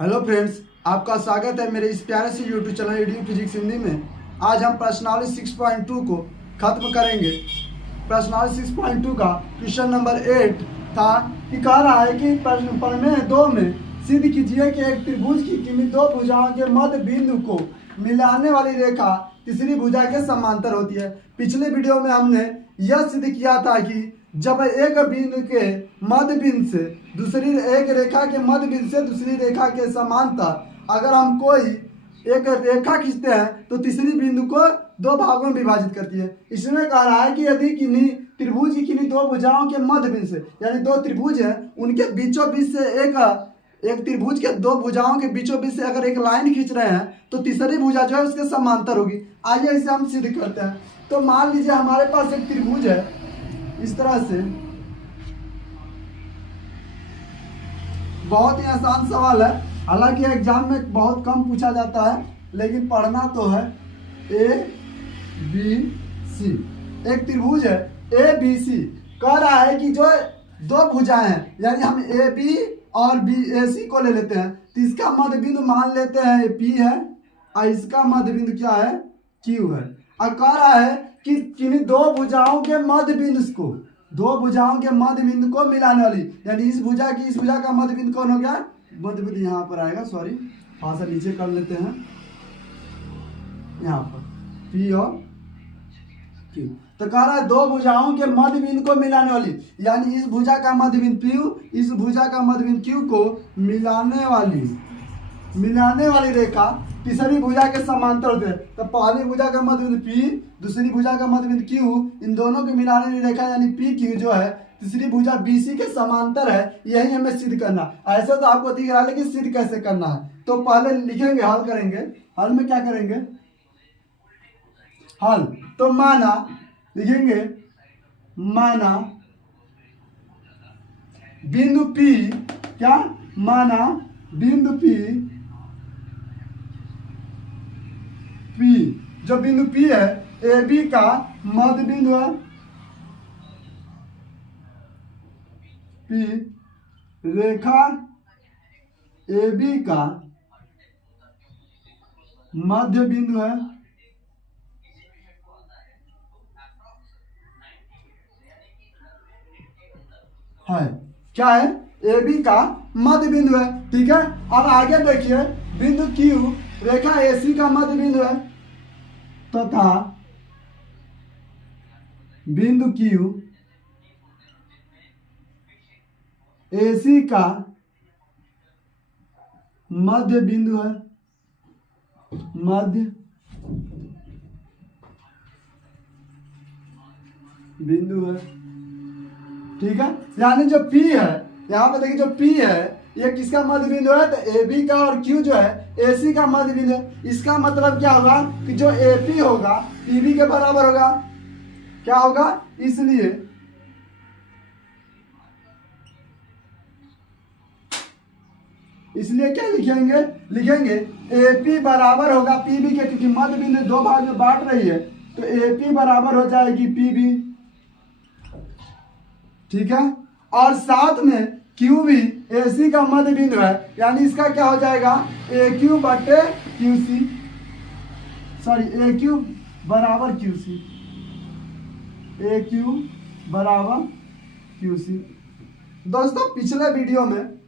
Hello friends, आपका स्वागत है मेरे इस प्यारे से YouTube channel edu physics Hindi में। आज हम प्रश्नावली 6.2 को खत्म करेंगे। प्रश्नावली 6.2 का क्वेश्चन नंबर 8 था कि कह रहा है कि प्रमेय 2 में सिद्ध कीजिए कि एक त्रिभुज की किन्हीं दो भुजाओं के मध्य बिंदु को मिलाने वाली रेखा तीसरी भुजा के समांतर होती है। पिछले वीडियो में हमने यह सिद्ध किया था कि जब एक बिंदु के मध्य बिंदु से दूसरी एक रेखा के मध्य बिंदु से दूसरी रेखा के समांतर अगर हम कोई एक रेखा खींचते हैं तो तीसरी बिंदु को दो भागों में विभाजित करती है। इसमें कह रहा है कि यदि किन्हीं त्रिभुज की किन्हीं दो भुजाओं के मध्य बिंदु से यानी दो त्रिभुज हैं उनके बीचों बीच से एक त्रिभुज के दो भुजाओं के बीचों बीच से अगर एक लाइन खींच रहे हैं तो तीसरी भुजा जो है उसके समांतर होगी। आइए इसे हम सिद्ध करते हैं। तो मान लीजिए हमारे पास एक त्रिभुज है इस तरह से। बहुत ही आसान सवाल है, हालांकि एग्जाम में बहुत कम पूछा जाता है, लेकिन पढ़ना तो है। ए बी सी एक त्रिभुज है ए बी सी। कह रहा है कि जो दो भुजाएं हैं यानी हम ए बी और बी ए सी को ले लेते हैं तो इसका मध्य बिंदु मान लेते हैं पी है और इसका मध्य बिंदु क्या है क्यू है। और कह रहा है कि किन्हीं दो भुजाओं के मध्य बिंदु को दो भुजाओं के मध्य बिंदु को मिलाने वाली यानी इस भुजा की इस भुजा का मध्य बिंदु कौन हो गया, मध्य बिंदु यहाँ पर आएगा। सॉरी थोड़ा सा नीचे कर लेते हैं, यहाँ पर पी और क्यू। तो कह रहा है दो भुजाओं के मध्य बिंदु को मिलाने वाली यानी इस भुजा का मध्य बिंदु पी इस भुजा का मध्य बिंदु क्यू को मिलाने वाली रेखा तीसरी भुजा के समांतर होते हैं। तो पहली भुजा का मध्य बिंदु पी दूसरी भुजा का मध्य बिंदु क्यू, इन दोनों के मिलाने वाली रेखा यानी पी क्यू जो है तीसरी भुजा बीसी के समांतर है। यही हमें सिद्ध करना। ऐसे तो आपको दिख रहा है लेकिन सिद्ध कैसे करना है तो पहले लिखेंगे, हल करेंगे। हल में क्या करेंगे, हल तो माना लिखेंगे, माना बिंदु पी क्या, माना बिंदु पी जो बिंदु पी है ए बी का मध्य बिंदु है पी, रेखा ए बी का मध्य बिंदु है क्या है, ए बी का मध्य बिंदु है। ठीक है, अब आगे देखिए बिंदु क्यू रेखा एसी का मध्य बिंदु है तथा बिंदु क्यू एसी का मध्य बिंदु है, मध्य बिंदु है। ठीक है, यानी जो P है यहाँ पे देखिए जो P है ये किसका मध्य बिंदु है, तो ए बी का, और Q जो है AC का मध्य बिंदु है। इसका मतलब क्या होगा कि जो AP होगा PB के बराबर होगा। क्या होगा, इसलिए क्या लिखेंगे AP बराबर होगा PB के, क्योंकि मध्य बिंदु दो भाग में बांट रही है तो AP बराबर हो जाएगी PB। ठीक है, और साथ में क्यू भी AC का मध्य बिंदु है यानी इसका क्या हो जाएगा AQ बटे QC, सॉरी AQ बराबर QC, AQ बराबर QC। दोस्तों पिछले वीडियो में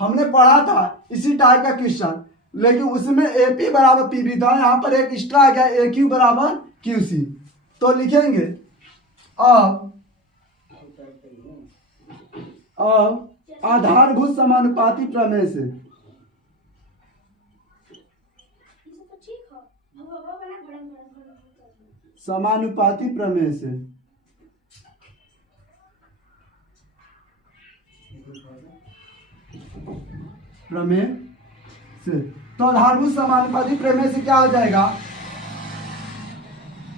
हमने पढ़ा था इसी टाइप का क्वेश्चन, लेकिन उसमें AP बराबर PB था। यहाँ पर एक एक्स्ट्रा आ गया AQ बराबर QC। तो लिखेंगे अब आधारभूत समानुपाती प्रमेय से समानुपाती प्रमेय से तो आधारभूत समानुपाती प्रमेय से क्या हो जाएगा,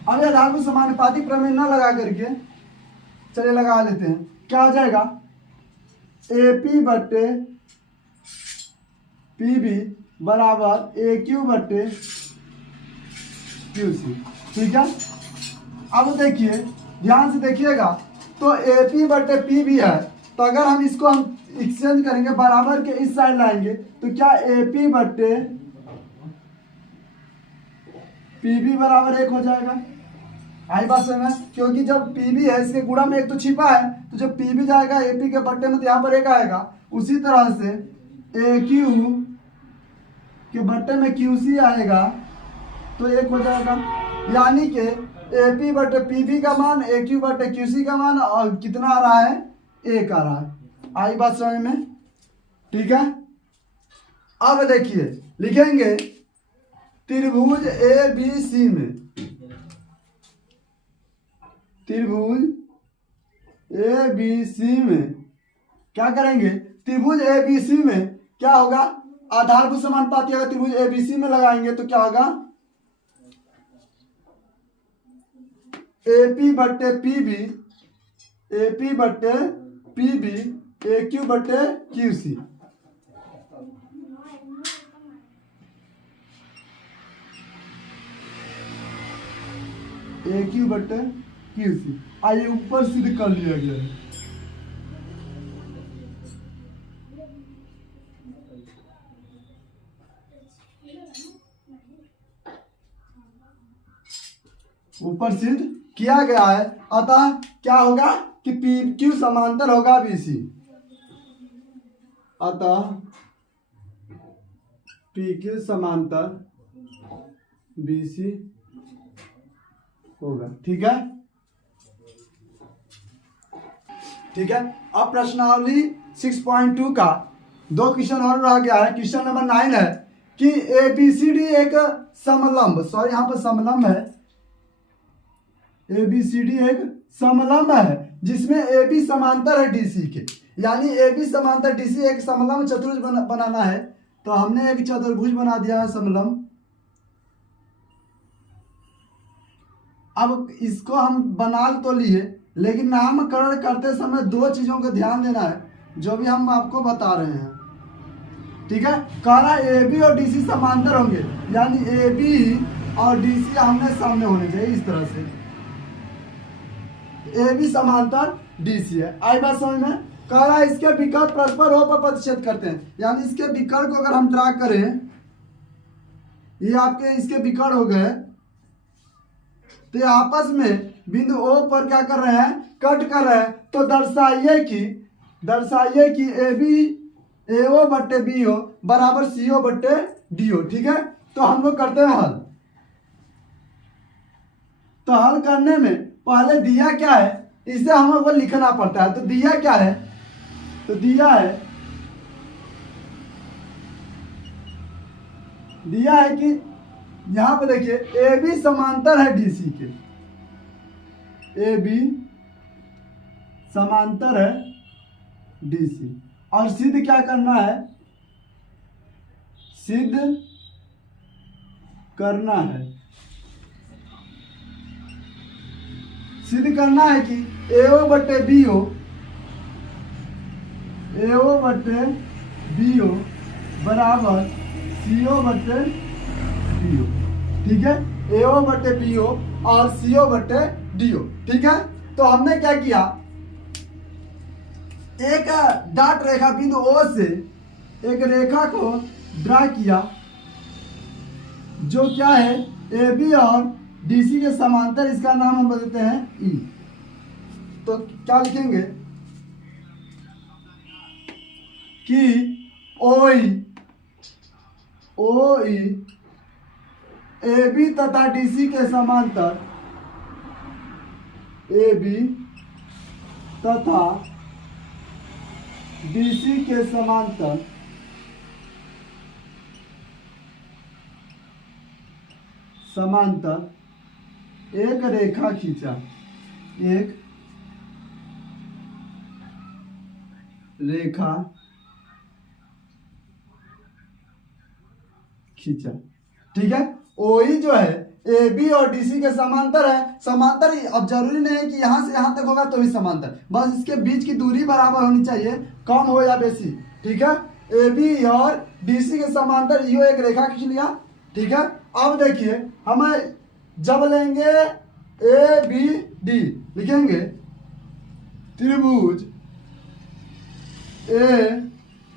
अभी आधारभूत समानुपाती प्रमेय ना लगा करके चलिए लगा लेते हैं। क्या हो जाएगा AP बटे PB बराबर AQ बटे QC। ठीक है, अब देखिए ध्यान से देखिएगा तो AP बटे PB है तो अगर हम इसको हम एक्सचेंज करेंगे, बराबर के इस साइड लाएंगे, तो क्या AP बटे PB बराबर 1 हो जाएगा। आई बात समझ में? क्योंकि जब PB है इसके गुणा में 1 तो छिपा है, तो जब PB जाएगा AP के बट्टे में तो यहाँ पर 1 आएगा। उसी तरह से AQ के बट्टे में QC आएगा तो 1 हो जाएगा। यानी कि AP बटे PB का मान, AQ बटे QC का मान, और कितना आ रहा है, 1 आ रहा है। आई बात समझ में? ठीक है। अब देखिए लिखेंगे त्रिभुज ABC में, त्रिभुज ABC में क्या करेंगे, त्रिभुज ABC में क्या होगा, आधारभूत समानुपाती अगर त्रिभुज ABC में लगाएंगे तो क्या होगा, AP बट्टे PB, AP बट्टे PB, AQ बट्टे QC। AQ बट्टे QC। आइए ऊपर सिद्ध कर लिया गया है। ऊपर सिद्ध किया गया है। अतः क्या होगा कि PQ समांतर होगा BC। अतः PQ समांतर BC होगा। ठीक है, ठीक है। अब प्रश्नावली 6.2 का 2 क्वेश्चन और रह गया है। क्वेश्चन नंबर 9 है कि ABCD एक समलंब, सॉरी यहाँ पर समलंब है, ABCD एक समलंब है जिसमें AB समांतर है DC के। यानी AB समांतर DC एक समलंब चतुर्भुज बनाना है। तो हमने एक चतुर्भुज बना दिया है समलंब। अब इसको हम बना तो लिए, लेकिन नामकरण करते समय 2 चीजों का ध्यान देना है, जो भी हम आपको बता रहे हैं। ठीक है, कह रहा है AB और DC समांतर होंगे, यानी AB और DC आमने सामने होने चाहिए। इस तरह से AB समांतर DC है। आई बात समझ में? कह रहा है इसके विकर्ण परस्पर O पर प्रतिच्छेद करते हैं, यानी इसके विकर्ण को अगर हम ड्रा करें, ये आपके इसके विकर्ण हो गए, तो आपस में बिंदु O पर क्या कर रहे हैं, कट कर रहे हैं। तो दर्शाइए कि AB AO बट्टे BO बराबर CO बट्टे DO। ठीक है, तो हम लोग करते हैं हल। तो हल करने में पहले दिया क्या है, इसे हम लोग को लिखना पड़ता है। तो दिया क्या है, तो दिया है कि यहां पे देखिए AB समांतर है DC के, AB समांतर है DC, और सिद्ध क्या करना है, सिद्ध करना है कि AO बट्टे BO बराबर CO बट्टे DO। ठीक है, AO बट्टे BO और CO बट्टे DO। ठीक है, तो हमने क्या किया, एक डाट रेखा बिंदु O से एक रेखा को ड्रा किया, जो क्या है AB और DC के समांतर। इसका नाम हम बताते हैं E। तो क्या लिखेंगे कि OE AB तथा DC के समांतर, AB तथा DC के समांतर एक रेखा खींचा, एक रेखा खींचा। ठीक है, OE जो है AB और DC के समांतर है। समांतर अब जरूरी नहीं है कि यहां से यहां तक होगा तो भी समांतर, बस इसके बीच की दूरी बराबर होनी चाहिए, कम हो या बेसी। ठीक है, AB और DC के समांतर यो एक रेखा खींच लिया। ठीक है, अब देखिए हमें जब लेंगे ABD, लिखेंगे त्रिभुज ए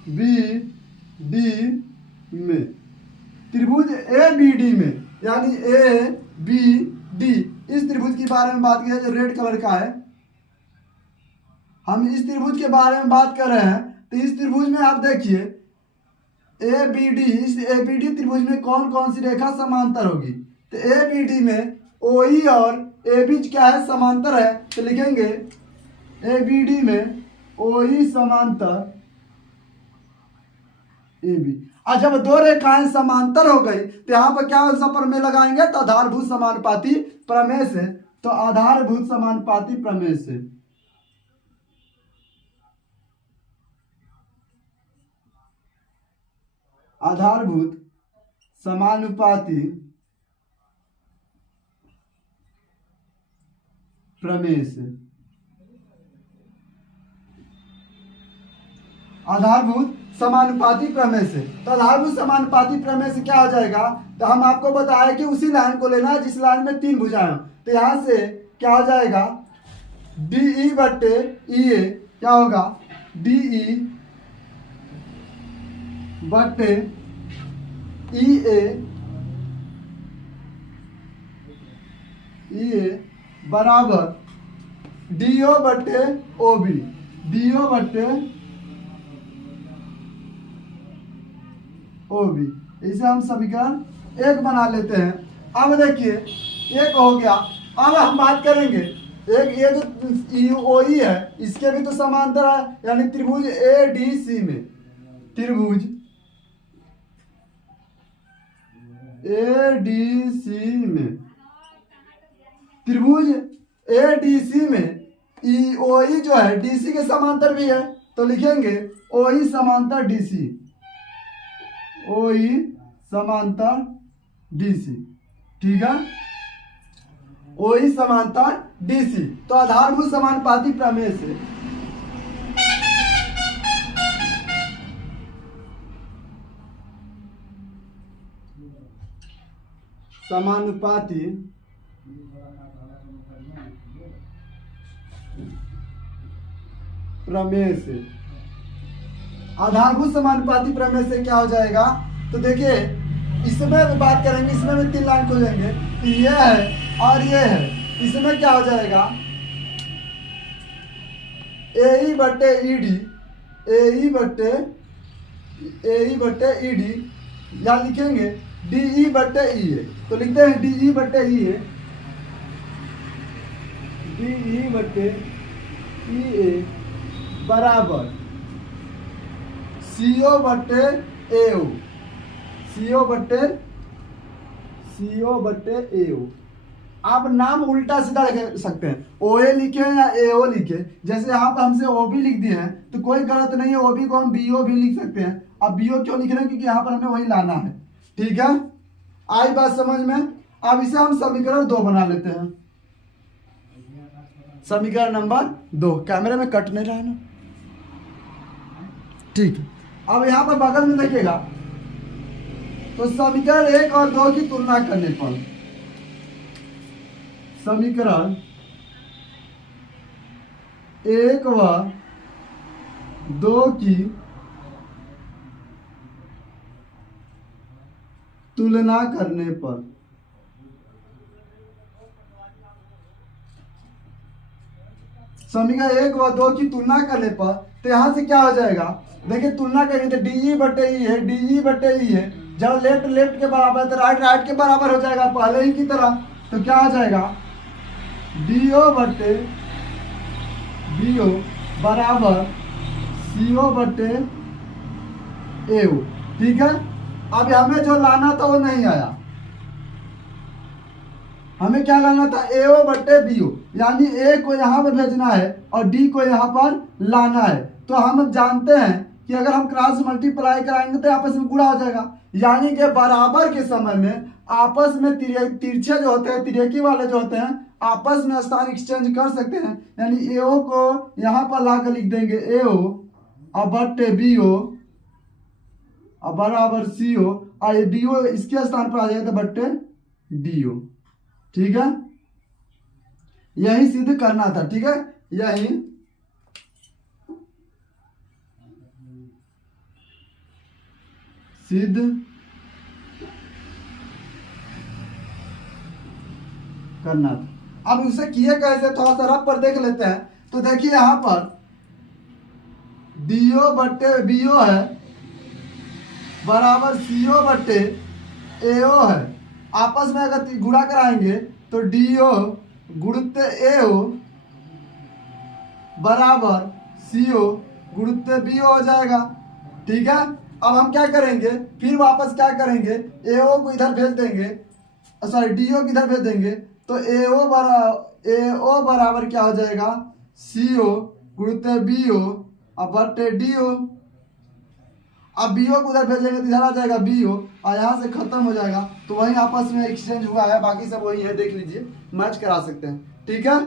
बी डी में, त्रिभुज ए बी डी में, यानी ए बी डी, इस त्रिभुज के बारे में बात की है जो रेड कलर का है। हम इस त्रिभुज के बारे में बात कर रहे हैं। तो इस त्रिभुज में आप देखिए ए बी डी, इस ए बी डी त्रिभुज में कौन कौन सी रेखा समांतर होगी। तो ए बी डी में ओई और ए बी क्या है, समांतर है। तो लिखेंगे ए बी डी में ओई समांतर ए बी। और जब दो रेखाएं समांतर हो गई तो यहाँ पर क्या प्रमेय लगाएंगे, तो आधारभूत समानुपाती प्रमेय से। तो आधारभूत समानुपाती प्रमेय से, आधारभूत समानुपाती प्रमेय से, आधारभूत समानुपाती प्रमेय से। तो आधारभूत समानुपाती प्रमेय से क्या हो जाएगा, तो हम आपको बताया कि उसी लाइन को लेना है जिस लाइन में तीन भुजाएं। तो यहां से क्या हो जाएगा, डी ई बट्टे ई ए क्या होगा, डी ई बट्टे ई ए बराबर डी ओ बट्टे ओ बी, डी ओ बट्टे ओ बी। इसे हम समीकरण एक बना लेते हैं। अब देखिए एक हो गया। अब हम बात करेंगे एक ये जो ओ ई है इसके भी तो समांतर है, यानी त्रिभुज ए डी सी में, त्रिभुज ए डी सी में, त्रिभुज ए डी सी में ई ओ ई जो है डी सी के समांतर भी है। तो लिखेंगे ओ ई समांतर डी सी, ओ ई समांतर डी सी, ठीक है, ओ ई समांतर डी सी। तो आधारभूत समानुपाती प्रमेय से समानुपाती प्रमेय से, आधारभूत समानुपाती प्रमेय से क्या हो जाएगा, तो देखिए इसमें बात करेंगे, इसमें भी तीन लाइन खोलेंगे। तो ये है और ये है, इसमें क्या हो जाएगा, ए ई बट्टे ई डी, ए ई बट्टे ई डी, या लिखेंगे डी ई बट्टे ई ए। तो लिखते हैं डी ई बट्टे ई ए, डी ई बट्टे ई ए बराबर सी ओ बट्टे ए ओ, सी ओ बट्टे ए ओ। आप नाम उल्टा सीधा लिख सकते हैं, ओ ए लिखे या ए ओ लिखे। जैसे यहाँ पर हमसे ओ बी लिख दिए हैं तो कोई गलत नहीं है, ओ बी को हम बी ओ भी लिख सकते हैं। अब बी ओ क्यों लिख रहे हैं, क्योंकि यहाँ पर हमें वही लाना है। ठीक है, आई बात समझ में। अब इसे हम समीकरण 2 बना लेते हैं, समीकरण नंबर 2। कैमरे में कट नहीं रहा है ना, ठीक है। अब यहाँ पर बगल में देखिएगा, तो समीकरण 1 और 2 की तुलना करने पर, समीकरण 1 व 2 की तुलना करने पर, समीकरण 1 व 2 की तुलना करने पर, तो यहां से क्या हो जाएगा, देखिए तुलना करेंगे तो डी ई बट्टे ई है, डी ई बट्टे ई है। जब लेफ्ट लेफ्ट के बराबर है तो राइट राइट के बराबर हो जाएगा पहले ही की तरह। तो क्या हो जाएगा, डी ओ बट्टे बी ओ बराबर सी ओ बट्टे ए ओ। ठीक है, अब हमें जो लाना था वो नहीं आया, हमें क्या लाना था, ए ओ बट्टे बी ओ, यानी ए को यहाँ पर भेजना है और डी को यहाँ पर लाना है। तो हम जानते हैं कि अगर हम क्रॉस मल्टीप्लाई कराएंगे तो आपस में गुणा हो जाएगा, यानी कि बराबर के समय में आपस में तिरछे जो होते हैं, तिरछी वाले जो होते हैं, आपस में स्थान एक्सचेंज कर सकते हैं। यानी ए ओ को यहाँ पर लाकर लिख देंगे ए ओ और बट्टे बी ओ और बराबर सी ओ, और डी ओ इसके स्थान पर आ जाएगा तो बट्टे डी ओ। ठीक है, यही सिद्ध करना था। ठीक है, यही सिद्ध करना था। अब उसे किए कैसे, थोड़ा सा रफ पर देख लेते हैं। तो देखिए यहां पर डीओ बट्टे बीओ है बराबर सीओ बट्टे एओ है। आपस में अगर गुणा कराएंगे तो डीओ गुणित एओ बराबर सीओ गुणित बीओ हो जाएगा। ठीक है, अब हम क्या करेंगे, फिर वापस क्या करेंगे, एओ को इधर भेज देंगे, सॉरी डीओ को इधर भेज देंगे, तो एओ बराबर क्या हो जाएगा, सीओ गुणित बीओ अब बटे डीओ। अब बीओ को उधर भेजेंगे तो इधर आ जाएगा बीओ और यहाँ से खत्म हो जाएगा। तो वही आपस में एक्सचेंज हुआ है, बाकी सब वही है, देख लीजिए, मैच करा सकते हैं। ठीक है,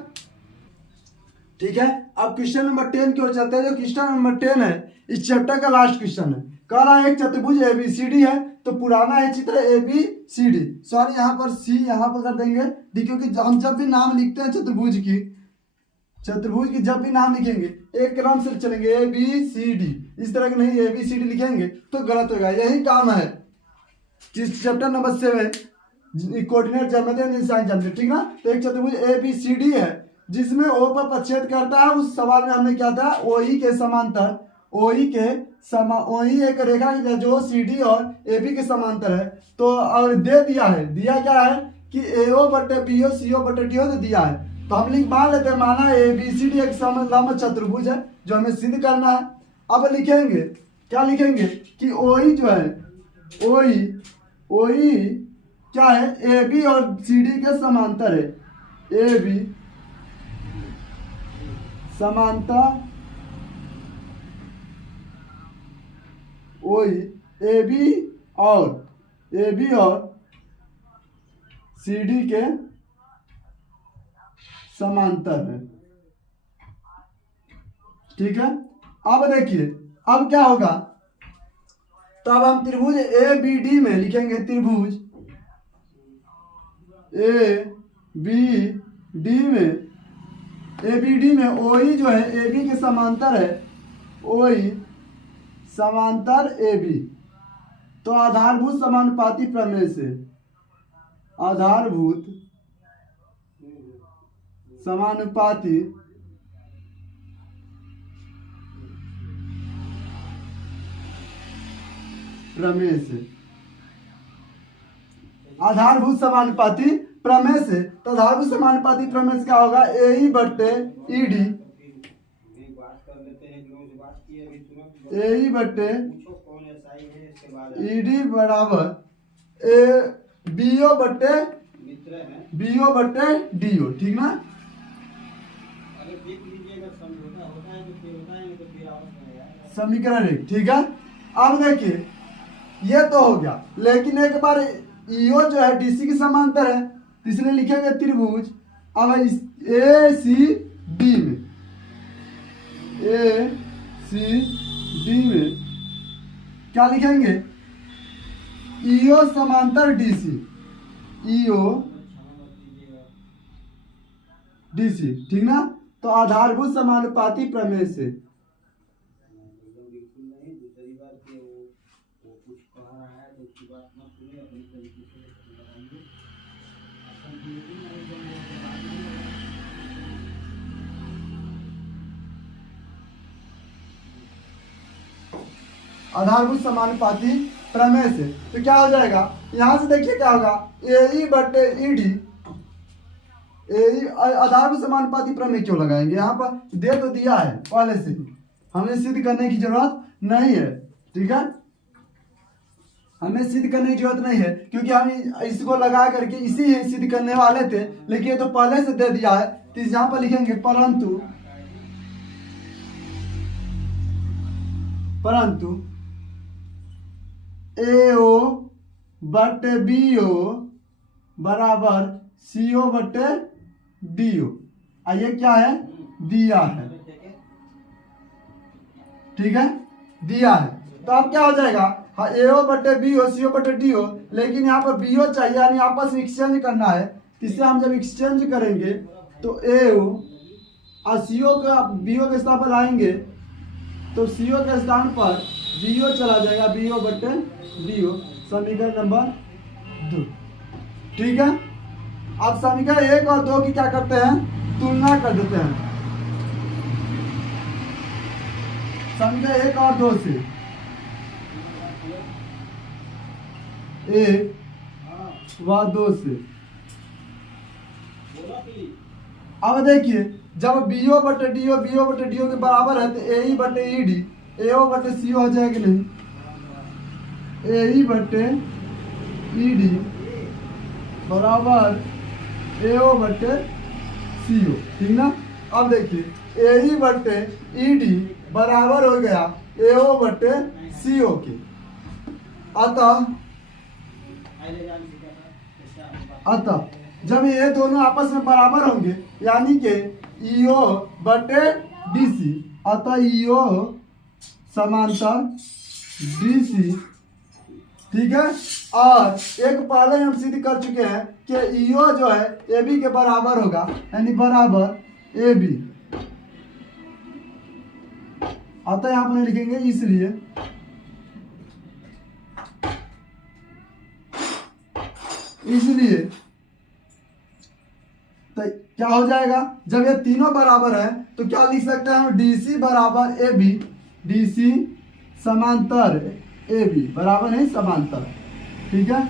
ठीक है। अब क्वेश्चन नंबर 10 की ओर चलते हैं। जो क्वेश्चन नंबर 10 है इस चैप्टर का लास्ट क्वेश्चन है। कह रहा है एक चतुर्भुज एबीसीडी है, तो पुराना है चित्र एबीसीडी, सॉरी यहाँ पर सी यहाँ पर कर देंगे डी, क्योंकि हम जब भी नाम लिखते हैं चतुर्भुज की जब भी नाम लिखेंगे एक क्रम से चलेंगे, ए बी सी डी, इस तरह के नहीं ए बी सी डी लिखेंगे तो गलत होगा। यही काम है chapter number 7 coordinate geometry and sine geometry, ठीक ना। तो एक चतुर्भुज ए बी सी डी है जिसमें ओ पर प्रच्छेद करता है। उस सवाल में हमने क्या था, ओई के समांतर, ओई एक रेखा जो सी डी और ए बी के समांतर है। तो और दिया क्या है कि एओ बटे बीओ सीओ बटे डीओ तो दिया है। तो हम मान लेते हैं, माना ए बी सी डी एक समलंब चतुर्भुज है जो हमें सिद्ध करना है। अब लिखेंगे क्या, लिखेंगे कि ओई जो है ओई क्या है, ए बी और सी डी के समांतर है, ए बी समांतर ओई ए बी और सी डी के समांतर है। ठीक है, अब देखिए अब क्या होगा, तो अब हम त्रिभुज ए बी डी में लिखेंगे, त्रिभुज ए बी डी में ओई जो है ए बी के समांतर है, ओई समांतर ए बी। तो आधारभूत समानुपाती प्रमेय से, आधारभूत समानुपाती प्रमेय से, आधारभूत समानुपाती प्रमेय से, तो आधारभूत समानुपाती प्रमेय से क्या होगा, ए ई बट्टे ई डी, ए ई बट्टे ई डी बराबर ए बीओ बट्टे डीओ, ठीक ना। समीकरण 1, ठीक है। अब देखिए ये तो हो गया, लेकिन एक बार ईओ जो है डीसी के समांतर है, तो इसलिए लिखेंगे त्रिभुज। अब ए सी डी में क्या लिखेंगे, ईओ समांतर डीसी, ईओ डीसी, ठीक ना। तो आधारभूत समानुपाती प्रमेय से, आधारभूत समानुपाती प्रमेय से, तो क्या हो जाएगा, यहां से देखिए क्या होगा, ए ई बटे ई डी, आधारभूत समानुपाती प्रमेय क्यों लगाएंगे, यहाँ पर दे तो दिया है पहले से ही, हमें सिद्ध करने की जरूरत नहीं है। ठीक है, हमें सिद्ध करने की जरूरत नहीं है, क्योंकि हम इसको लगा करके इसी सिद्ध करने वाले थे, लेकिन ये तो पहले से दे दिया है। तो यहाँ पर लिखेंगे परंतु एओ बटे बीओ बराबर सीओ बटे डीओ, ये क्या है, दिया है। ठीक है, दिया है। तो अब क्या हो जाएगा, हाँ एओ बटे बीओ सीओ बटे डीओ, लेकिन यहाँ पर बीओ चाहिए, यानी आपस में एक्सचेंज करना है। इसे हम जब एक्सचेंज करेंगे तो एओ और सीओ का बीओ के स्थान पर लाएंगे, तो सीओ के स्थान पर बीओ चला जाएगा, बीओ बटे बीओ, समीकरण नंबर 2। ठीक है, अब समीकरण 1 और 2 की क्या करते हैं, तुलना कर देते हैं। समीकरण 1 और 2 से 1 व 2 से। अब देखिए, जब बीओ बटे डीओ के बराबर है तो ए बटे ई डी, एओ बटे सी हो जाएगा नहीं, ए बटे ई डी बराबर एओ बटे सी ओ। ठीक ना। अब देखिए ए बटे ई डी बराबर हो गया एओ बटे सी ओ के। अतः जब ये दोनों आपस में बराबर होंगे यानी कि ईओ बटे डीसी, अतः ईओ समांतर डीसी। ठीक है, और एक पहले हम सिद्ध कर चुके हैं कि ईओ जो है ए बी के बराबर होगा, यानी बराबर ए बी। अतः यहां पर लिखेंगे इसलिए तो क्या हो जाएगा, जब ये तीनों बराबर है तो क्या लिख सकते हैं हम, डीसी बराबर ए बी, डीसी समांतर ए बी बराबर नहीं समांतर। ठीक है,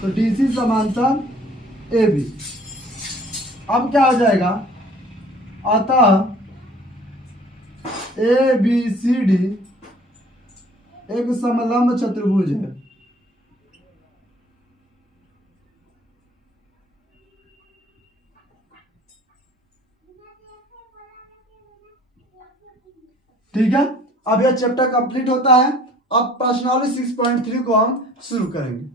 तो डीसी समांतर ए बी। अब क्या हो जाएगा, अतः ए बी सी डी एक समलंब चतुर्भुज है। ठीक है, अब यह चैप्टर कंप्लीट होता है। अब प्रश्नावली 6.3 को हम शुरू करेंगे।